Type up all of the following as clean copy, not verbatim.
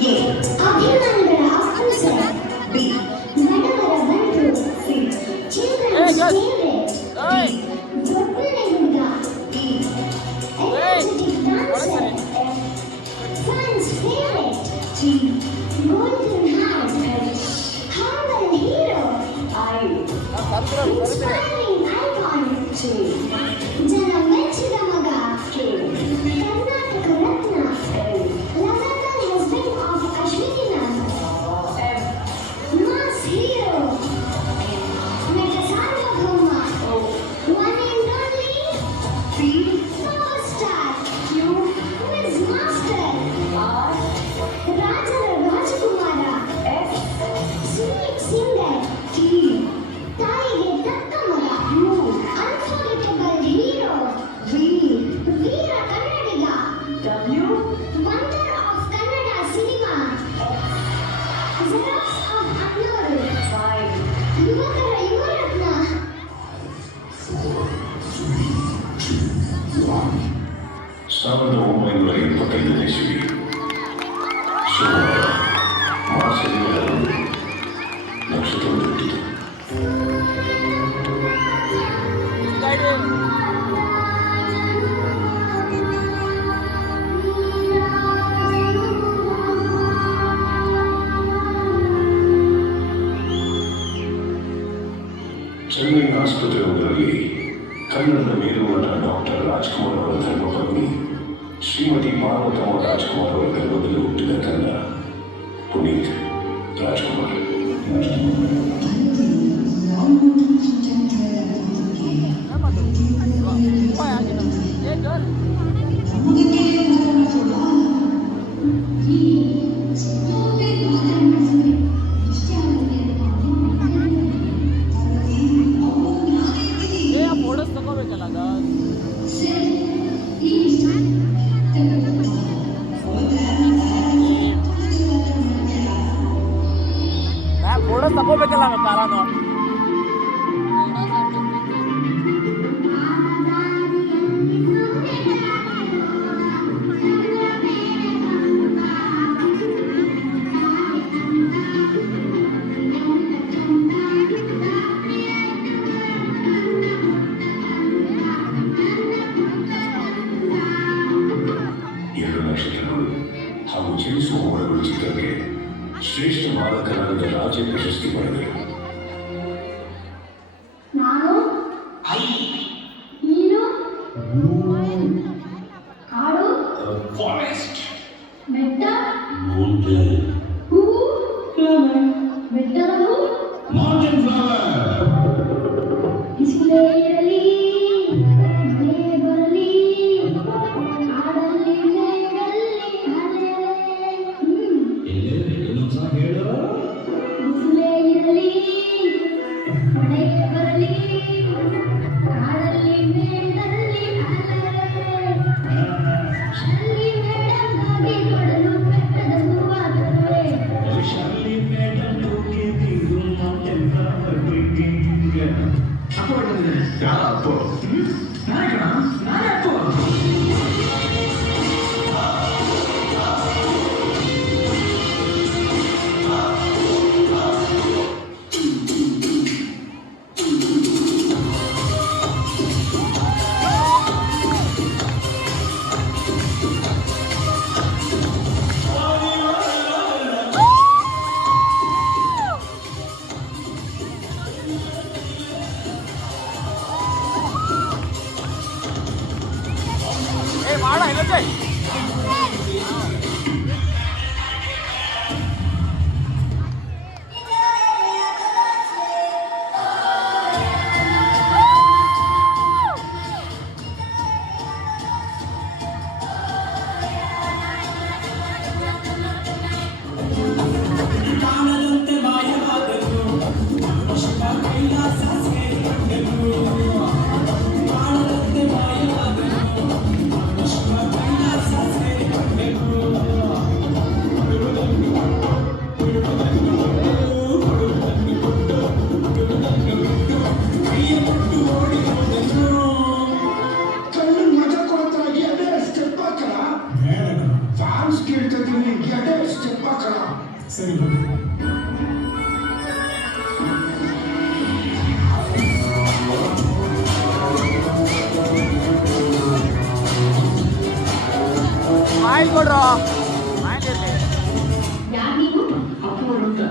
A ಅಭಿಮಾನಿಗಳ ಅಪ್ಪುಸೆ B ಬಡವರ ಬಂಧು ಸಿ ಚಿಲ್ಡ್ರನ್ಸ್ ಫೇವರೇಟ್ ಡಿ ದೊಡ್ಡನೆ ಹುಡುಗ D energetic dancer F fans favourite G golden heart humble hero I inspiring icon G ಜನ ಮೆಚ್ಚಿದ ಮಗ K Karnataka Ratna L lovable husband of Ashwini ma'am F mass hero ನಟ ಸಾರ್ವಭೌಮ one and only P power star Q quiz master R ರಾಜರ ರಾಜಕುಮಾರ S sweet singer T ತಾಯಿಗೆ ತಕ್ಕ ಮಗ ಯು ಅನ್ಫರ್ಗೆಟಬಲ್ ಹೀರೋ ವಿ ವೀರ ಕನ್ನಡಿಗ W wonder of Kannada cinema xerox of ಅಕ್ನೂರು ವೈ ಯುವಕರ ಯುವರತ್ನ 1925 ಇಸವಿ ಸೋಮವಾರ ಮಾರ್ಚ್ 17 ನಕ್ಷತ್ರ ಹುಟ್ಟಿತು. ಚೆನ್ನೈ ಆಸ್ಪತ್ರೆಯೊಂದರಲ್ಲಿ ಕನ್ನಡದ ಮೇರುನಟ ಡಾಕ್ಟರ್ ರಾಜ್ಕುಮಾರ್ ಅವರ ಧರ್ಮಪತ್ನಿ ಶ್ರೀಮತಿ ಪಾರ್ವತಮ್ಮ ರಾಜ್ಕುಮಾರ್ ಅವರ ಗರ್ಭದಲ್ಲಿ ಹುಟ್ಟಿದ ಕನ್ನ ಪುನೀತ್ ರಾಜ್ಕುಮಾರ್. ಫೋಟೋ ತಗೋಬೇಕಲ್ಲ ಕಾಲನು ಎರಡು ನಕ್ಷತ್ರಗಳು ಹಾಗೂ ಚಲಿಸುವ ಮೋಡಗಳು ಚಿತ್ರಕ್ಕೆ ಶ್ರೇಷ್ಠ ಬಾಲಕರಾದ ರಾಜ್ಯ ಪ್ರಶಸ್ತಿ ಪಡೆದರು. ನಾನು ನೀನು ಕಾಡು ಫಾರೆಸ್ಟ್ ಬೆಟ್ಟ ಮೌಂಟೇನ್ ಹೂವು ಬೆಟ್ಟದ ಹೂ ಮೌಂಟೇನ್ ಫ್ಲವರ್ ಬಿಸಿಲೇ ಇರಲಿ ಮಳೆ ಬರಲಿ ಕಾಡಲ್ಲಿ ಮೇಡಲ್ಲಿ ಅಲೆ ಬಿಸಿಲೇ ಇರಲಿ ಮಳೆ ಬರಲಿ ಕಾಡಲ್ಲಿ ಮೇಡಲ್ಲಿ ಅಲೆ ಶಲ್ಲಿ ಮೇಡಮ್ಗಾಗಿ ಕೊಡಲು ಬೆಟ್ಟದ ಹೂವಾಗುತ್ತವೆ ಯಾರ ಅಪ್ಪು? ಮಾಡ ಇಲ್ಲ ಫ್ಯಾನ್ಸ್ ಕೇಳ್ತಾ ಇದ್ದೀನಿ, ಎಡೆ ಸ್ಟೆಪ್ ಸರಿ ಆಯ್ತು ಕೊಡ್ರು ಆಯ್ತು ಇರ್ಲಿ. ಯಾರು ನೀವು?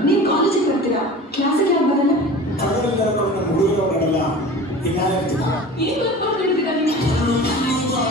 ನೀವು ಕಾಲೇಜಿಗೆ ಬರ್ತೀರಾ? ಕ್ಲಾಸಿಗೆ ಯಾರು ಬರಲ್ಲ? ಹುಡುಗರು ಬರಲ್ಲ ಇನ್ನಾಗ್ತಿಲ್ಲ ಏನು ಬರ್ಕೊಂಡಿದ್ದೀರಾ ನೀವು?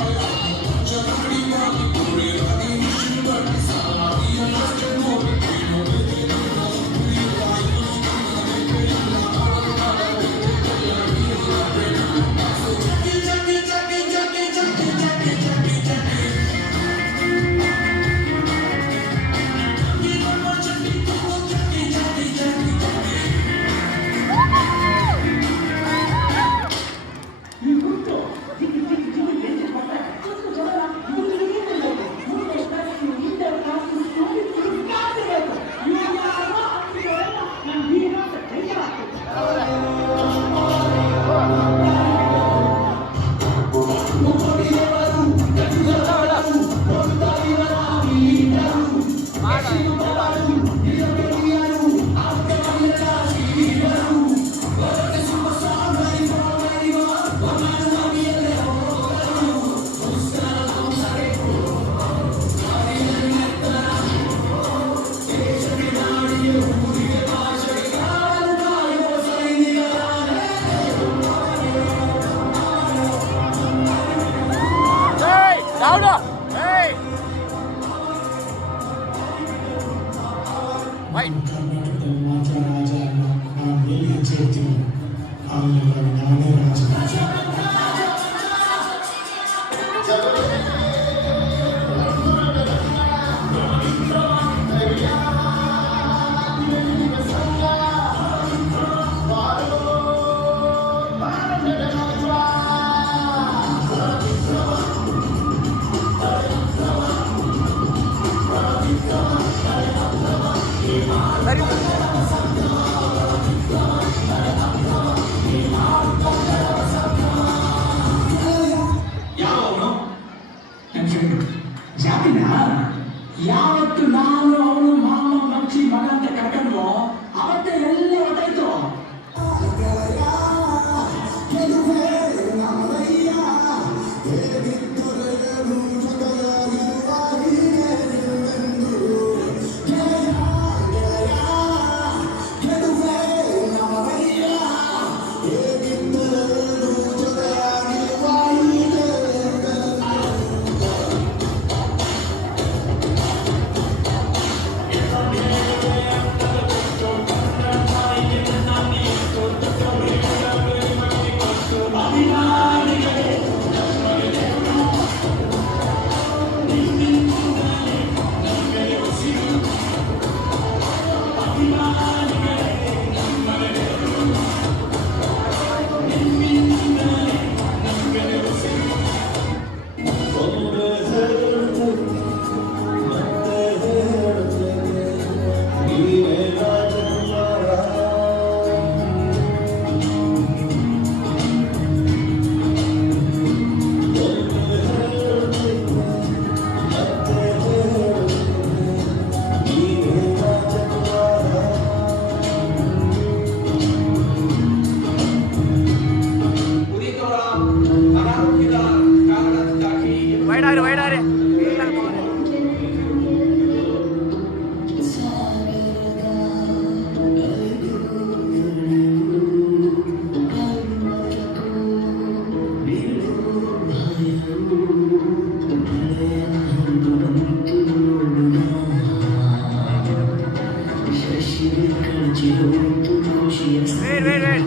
ಏಯ್ ಡೌನು ಏಯ್ ವೈಟ್ ಕರ್ನಾಟಕದಲ್ಲಿ ಮಾತ್ರ ರಾಜ ಅಲ್ಲ ನಾನು ಎಲ್ಲಿ ಹೆಚ್ಚು ಇರ್ತೀನಿ ಅಲ್ಲೆಲ್ಲ ನಾನೇ ರಾಜ ಸರಿ ಯಾವನು ನನ್ನ ಫ್ರೆಂಡು ಜಾತಿನ ಯಾವತ್ತು ನಾನು ಅವನು ಮಾಮ ಮಚ್ಚಿ ಮಗ ಅಂತ ಕರ್ಕೊಂಡ್ವೋ ಅವತ್ತೇ ಎಲ್ಲ ಹೊತ್ತಾಯ್ತು ವೈಡಾರಿ ವೈಡಾರಿ wait wait wait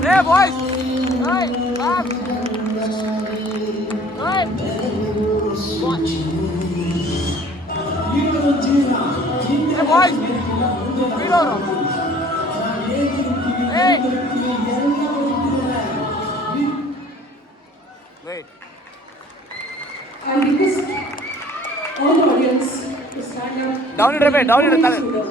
Hey boys! Hey, back! Hey! Watch! Hey boys! Speed over! Hey! Wait. I request all the audience to stand up. Down it a bit, down it a bit.